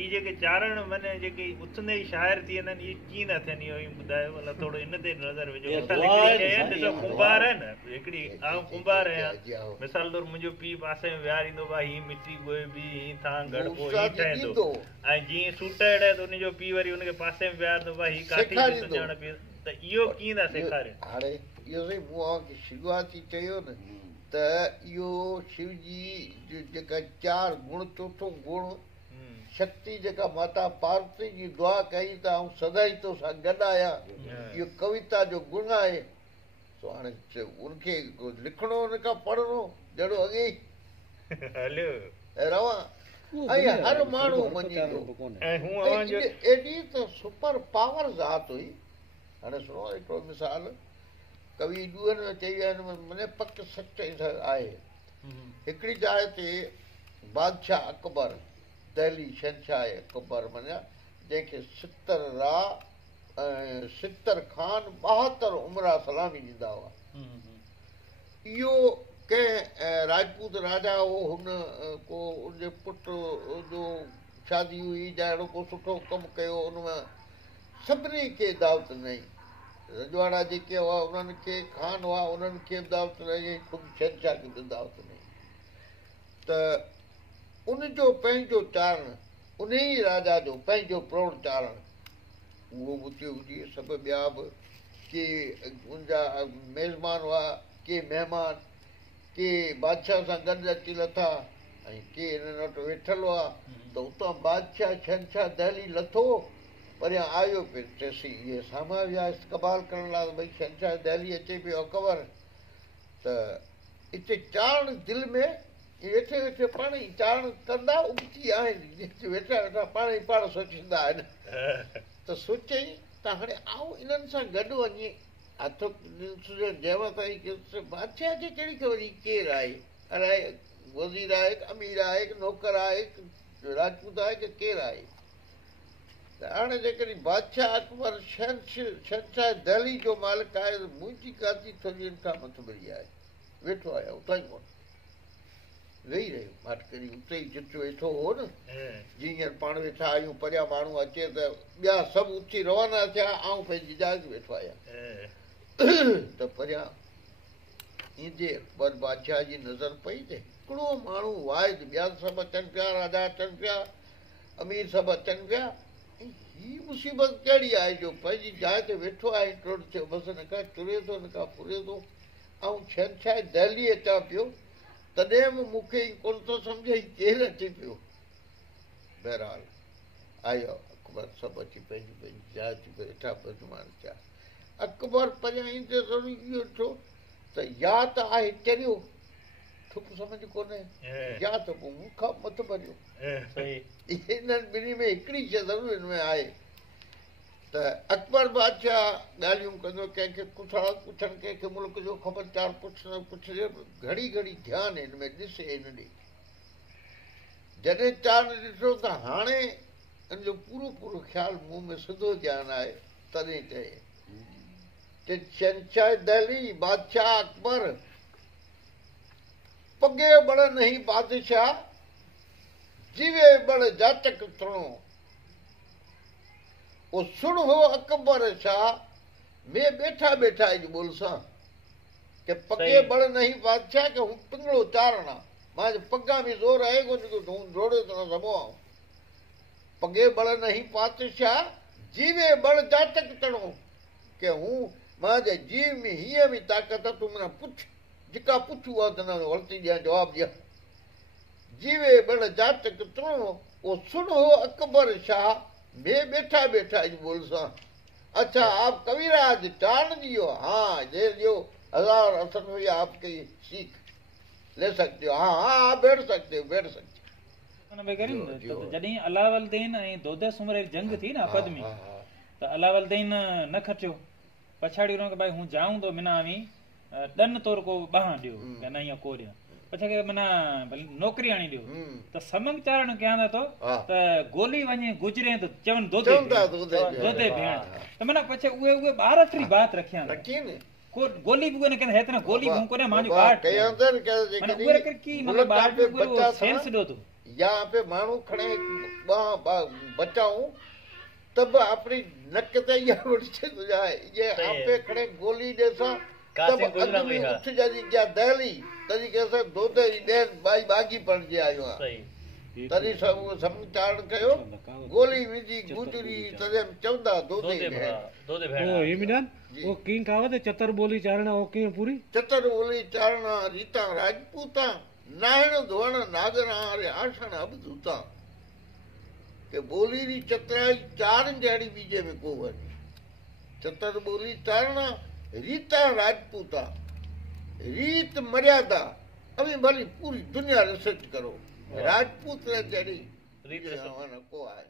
ये जेके चारण माने जेके उथंदे ई शाइर थी वञनि ये कीअं न थियनि इहो ई ॿुधायो मतलब थोरो इन ते नज़र विझो मिसाल हिकिड़ी शइ ॾिसो कुंभार आहे न हिकिड़ी आउं कुंभार आहियां मिसाल तौरु मुंहिंजो पीउ पासे में विहारींदो भाई हीअ मिटी ॻोइबी हीअ थां गड़बो हीअ ठहंदो ऐं जीअं सूट अहिड़े त उनजो पीउ वरी उनखे पासे में विहारींदो भाई हीअ काठी सुञाण पई त इहो कीअं था सेखारियो हाणे इहो सही मूं तव्हांखे शुरूआती चयो न त इहो शिव जी जेका 4 गुण चोथों गुण शक्ति जेका माता पार्वती जी दुआ कई त आउं सदाई तोसां गॾु आहियां इहो कविता जो गुण आहे सो हाणे उनखे लिखणो उन खां पढ़णो जहिड़ो अॻे हलियो रवां ऐं हर माण्हू मञींदो एॾी त सुपर पावर ज़ात हुई हाणे सुनो हिकिड़ो मिसाल कवि ॾूहनि में चई विया आहिनि मने पक सच आहे हिकिड़ी जाइ ते बादशाह अकबर दहली शहनशाह अकबर मञा जंहिंखे सितर खान 72 उमरा सलामी ॾींदा हुआ इहो कंहिं राजपूत राजा हो हुन को उनजे पुट जो शादी हुई या अहिड़ो को सुठो कमु कयो उनमें सभिनी खे दावत ॾिनई रजवाड़ा जेके हुआ उन्हनि खे खान हुआ उन्हनि खे बि दावत ॾिनई ख़ुदि शहनशाह खे बि दावत ॾिनई त उनजो पंहिंजो चारण उन ई राजा जो पंहिंजो प्रोण चारण उहो ॿुधी सभु ॿिया बि के उनजा मेज़मान हुआ के महिमान के बादशाह सां गॾु अची लथा ऐं के हिननि वटि वेठल हुआ त उतां बादशाह शहनशाह दहली लथो परियां आयो पियो चयसि इहे साम्हूं विया इस्तक़बाल करण लाइ भई शहनशाह दहली अचे पियो अकबर त हिते चारण दिलि में वेठे वेठे पाण ई चारण कंदा उबती आहिनि वेठा वेठा पाण ई पाण सोचींदा आहिनि त सोचई त हाणे आऊं इन्हनि सां गॾु वञी हथ जंहिं ताईं बादशाह खे कहिड़ी ख़बर केरु आहे अलाए वज़ीर आहे अमीर आहे नौकर आहे राजपूत आहे की केरु आहे त हाणे जेकॾहिं बादशाह अकबर शहनशाह दहली जो मालिक आहे त मुंहिंजी काती थोरी हिन खां मथबरी आहे वेठो आहियां उतां ई कोन वेही रहियो माटकरी उते ई जिते वेठो हो न जीअं पाण वेठा आहियूं परियां माण्हू अचे त ॿिया सभु उथी रवाना थिया ऐं पंहिंजी जाइ ते वेठो आहियां त परियां ईंदे अकबर बादशाह जी नज़र पई त हिकिड़ो माण्हू वाहिद ॿिया सभु अचनि पिया राजा अचनि पिया अमीर सभु अचनि पिया हीअ मुसीबत कहिड़ी आहे जो पंहिंजी जाइ ते वेठो आहे टुर थियो बसि हिन खां टुरे थो हिन खां पुरे थो ऐं शहनशाह दहली अचां पियो तॾहिं बि मूंखे ई कोन थो सम्झे केरु अचे पियो बहरहाल आयो अकबर सभु अची पंहिंजी पंहिंजी जाइ ते वेठा बदमान थिया अकबर परियां ईंदे ज़रूरु इहो ॾिठो त या त आहे चरियो ठुक सम्झ कोन्हे या त पोइ मूंखां मत भरियो इन्हनि ॿिन्ही में हिकिड़ी शइ ज़रूरु हिन में आहे त अकबर बादशाह ॻाल्हियूं कंदो कंहिंखे पुछणु कंहिंखे मुल्क जो ख़बरचार पुछजे घड़ी घड़ी ध्यानु हिन में ॾिसे हिन ॾे जॾहिं चार ॾिठो त हाणे हिन जो पूरो पूरो ख़्यालु मुंहं में सिधो ध्यानु आहे तॾहिं चए शहनशाह दहली बादशाह अकबर पगे बड़ नहीं बादशाह जीवे बड़ जाचक थणो वो सुन हो अकबर शाह मैं बैठा बैठा जी बोल सा के पगे बड़ नहीं बादशाह के हूं पिंगड़ो चारणा मां पगा में जोर आहे को हूं जोड़े तो सबो पगे बड़ नहीं बादशाह जीवे बड़ जाचक थणो के हूं मां जे जीव में हिय में ताकत तू मना पुछ जिका पुछू आ तना वरती दिया जवाब दिया जीवे बड़ जाचक थणो वो सुन हो अकबर शाह मैं बैठा बैठा जी बोल सा अच्छा आप कविराज चारण दियो हाँ दे दियो 1000 असर में आपकी सीख ले सकते हो हाँ हाँ आप बैठ सकते हो जॾहिं अलाउद्दीन ऐं दोदस उमर जी जंग थी न अपद में त अलाउद्दीन न खटियो पछाड़ी हुनखे भाई हूं जाऊं तो मिना आवी ॾन तौर को ॿाहां ॾियो या न ईअं को ॾियां पछाड़ी माना नौकरी आणी ॾियो त समंग चारण कयां थो त गोली वञे गुजरे त चवनि दोदे भेण त माना पछे उहे ॿार बात रखिया को गोली भी न कहते है गोली हूं कोने मांजो काट कयंदन माने उहे की मतलब बार पे सेंस दो तो यहाँ पे माण्हू खणे बचाऊं तब अपनी नक ते इहा उठे तुझाए ये आपे खड़े गोली जैसा तब अग्नि उठ जाजी क्या दहली तरीके से दोते दे बाई बागी पड़ जे आयो तरी सब समाचार कयो गोली विजी गुजरी तदे चौदा दोते ओ हिमदान ओ किंग कावत चतर बोली चारणा ओ की पूरी चतर बोली चारणा रीता राजपूता नारायण धोण नागरा रे आषण अबदूता के बोली री चतराई चार जड़ी बीजे में को वनी चतर बोली चारणा रीता राजपूता रीत मर्यादा अभी भली पूरी दुनिया रिसर्च करो राजपूत रे जड़ी रीत को आए